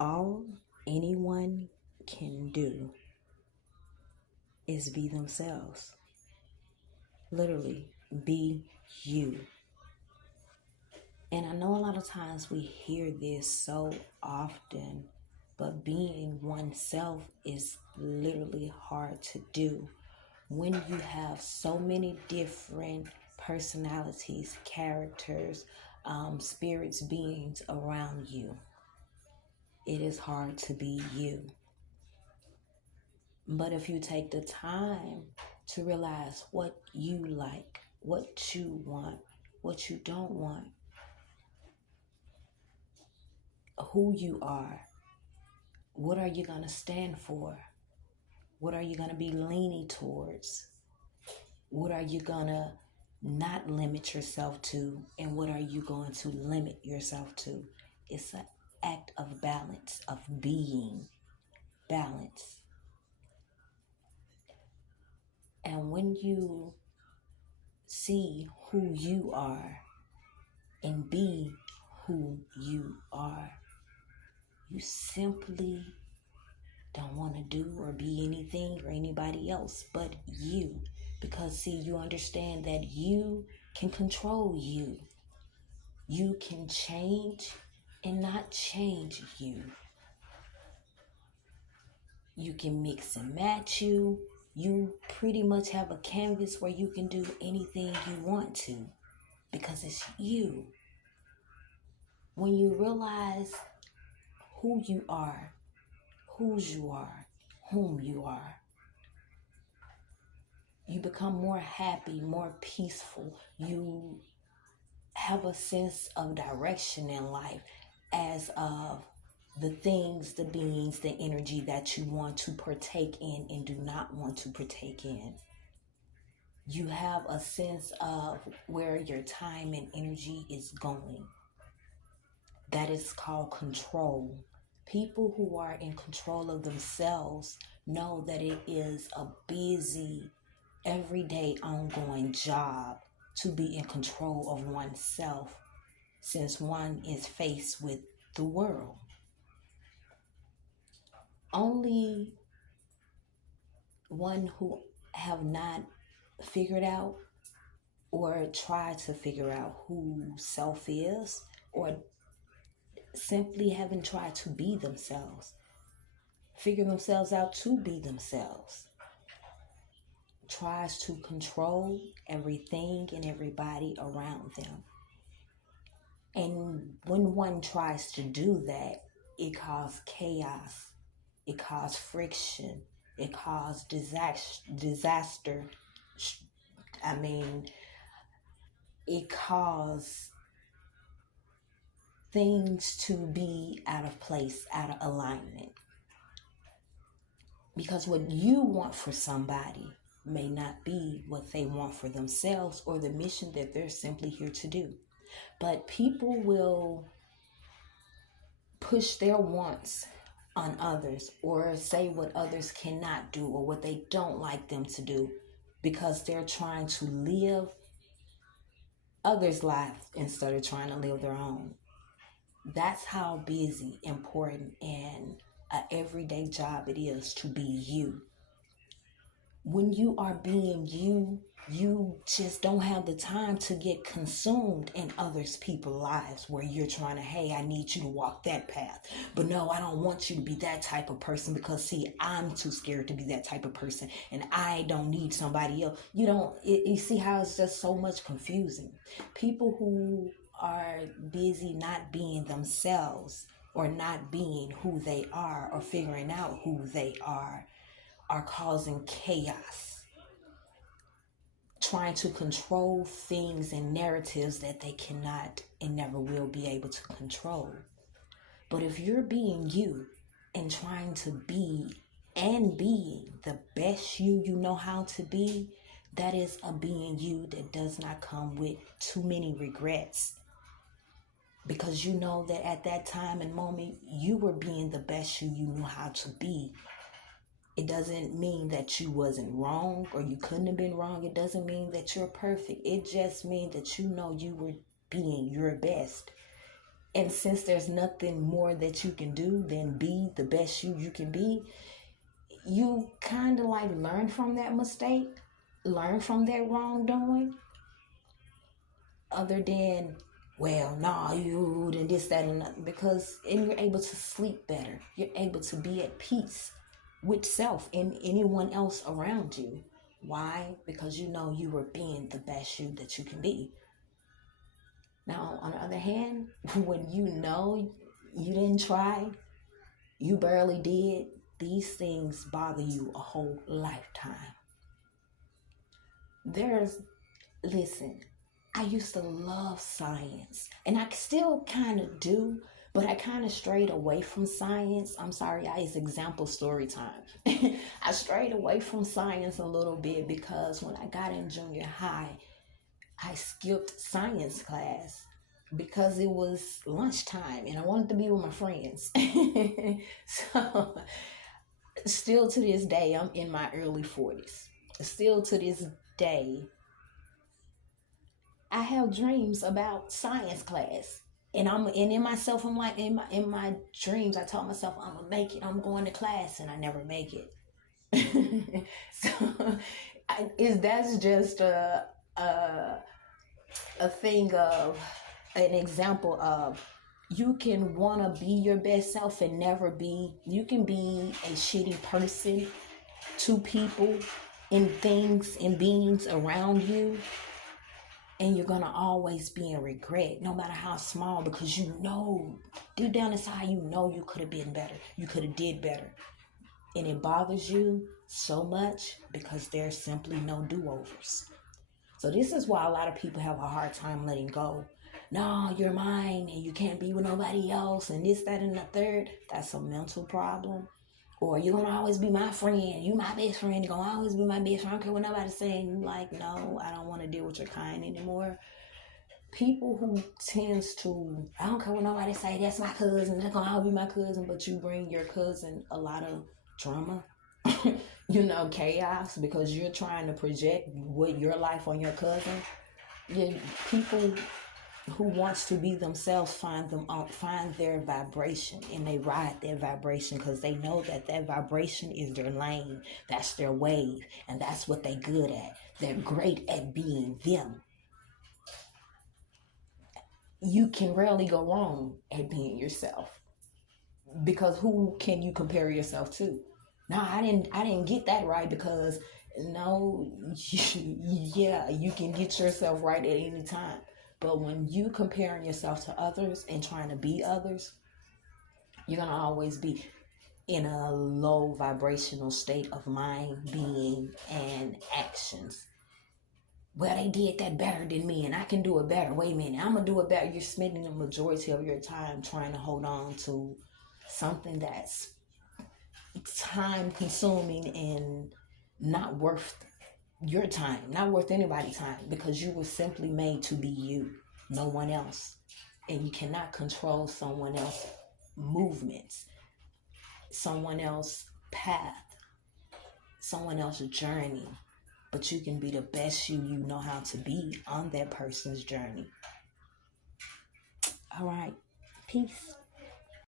All anyone can do is be themselves. Literally, be you. And I know a lot of times we hear this so often, but being oneself is literally hard to do when you have so many different personalities, characters, spirits, beings around you. It is hard to be you. But if you take the time to realize what you like, what you want, what you don't want, who you are, what are you going to stand for? What are you going to be leaning towards? What are you going to not limit yourself to? And what are you going to limit yourself to? It's an act of balance, of being balance. And when you see who you are and be who you are, you simply don't want to do or be anything or anybody else but you. Because see, you understand that you can control you. You can change and not change you. You can mix and match you. You pretty much have a canvas where you can do anything you want to because it's you. When you realize who you are, whose you are, whom you are, you become more happy, more peaceful. You have a sense of direction in life as of the things, the beings, the energy that you want to partake in and do not want to partake in. You have a sense of where your time and energy is going. That is called control. People who are in control of themselves know that it is a busy, everyday, ongoing job to be in control of oneself since one is faced with the world. Only one who have not figured out or tried to figure out who self is, or simply haven't tried to be themselves, figure themselves out to be themselves, tries to control everything and everybody around them. And when one tries to do that, it causes chaos, it causes friction, it causes disaster. I mean, it causes things to be out of place, out of alignment. Because what you want for somebody may not be what they want for themselves or the mission that they're simply here to do. But people will push their wants on others or say what others cannot do or what they don't like them to do because they're trying to live others' lives instead of trying to live their own. That's how busy, important, and an everyday job it is to be you. When you are being you, you just don't have the time to get consumed in others people's lives where you're trying to, hey, I need you to walk that path. But no, I don't want you to be that type of person because see, I'm too scared to be that type of person and I don't need somebody else. You see how it's just so much confusing. People who are busy not being themselves or not being who they are or figuring out who they are causing chaos, trying to control things and narratives that they cannot and never will be able to control. But if you're being you and trying to be and being the best you know how to be, that is a being you that does not come with too many regrets. Because you know that at that time and moment, you were being the best you knew how to be. It doesn't mean that you wasn't wrong or you couldn't have been wrong. It doesn't mean that you're perfect. It just means that you know you were being your best. And since there's nothing more that you can do than be the best you can be, you kind of like learn from that mistake, learn from that wrongdoing, other than, well, nah, you and this, that, and nothing. And you're able to sleep better. You're able to be at peace with self and anyone else around you. Why? Because you know you were being the best you that you can be. Now, on the other hand, when you know you didn't try, you barely did, these things bother you a whole lifetime. Listen, I used to love science, and I still kind of do, but I kind of strayed away from science. I'm sorry, it's example story time. I strayed away from science a little bit because when I got in junior high, I skipped science class because it was lunchtime and I wanted to be with my friends. So, still to this day, I'm in my early 40s. Still to this day, I have dreams about science class. And in myself, I'm like, in my dreams, I told myself I'm gonna make it. I'm going to class, and I never make it. So, that's just a thing of an example of, you can want to be your best self and never be. You can be a shitty person to people and things and beings around you, and you're going to always be in regret, no matter how small, because you know, deep down inside, you know you could have been better. You could have did better. And it bothers you so much because there's simply no do-overs. So this is why a lot of people have a hard time letting go. No, you're mine and you can't be with nobody else and this, that, and the third. That's a mental problem. Or you're going to always be my friend. You my best friend. You're going to always be my best friend. I don't care what nobody's saying. You like, no, I don't want to deal with your kind anymore. People who tends to, I don't care what nobody say, that's my cousin. They're going to always be my cousin. But you bring your cousin a lot of drama. Chaos, because you're trying to project what your life on your cousin. People who wants to be themselves find their vibration, and they ride that vibration because they know that vibration is their lane, that's their wave, and that's what they good at. They're great at being them. You can rarely go wrong at being yourself, because who can you compare yourself to? No, I didn't get that right, because no, yeah, you can get yourself right at any time. But when you comparing yourself to others and trying to be others, you're going to always be in a low vibrational state of mind, being, and actions. Well, they did that better than me and I can do it better. Wait a minute, I'm going to do it better. You're spending the majority of your time trying to hold on to something that's time consuming and not worth your time, not worth anybody's time, because you were simply made to be you, no one else. And you cannot control someone else's movements, someone else's path, someone else's journey. But you can be the best you know how to be on that person's journey. All right. Peace.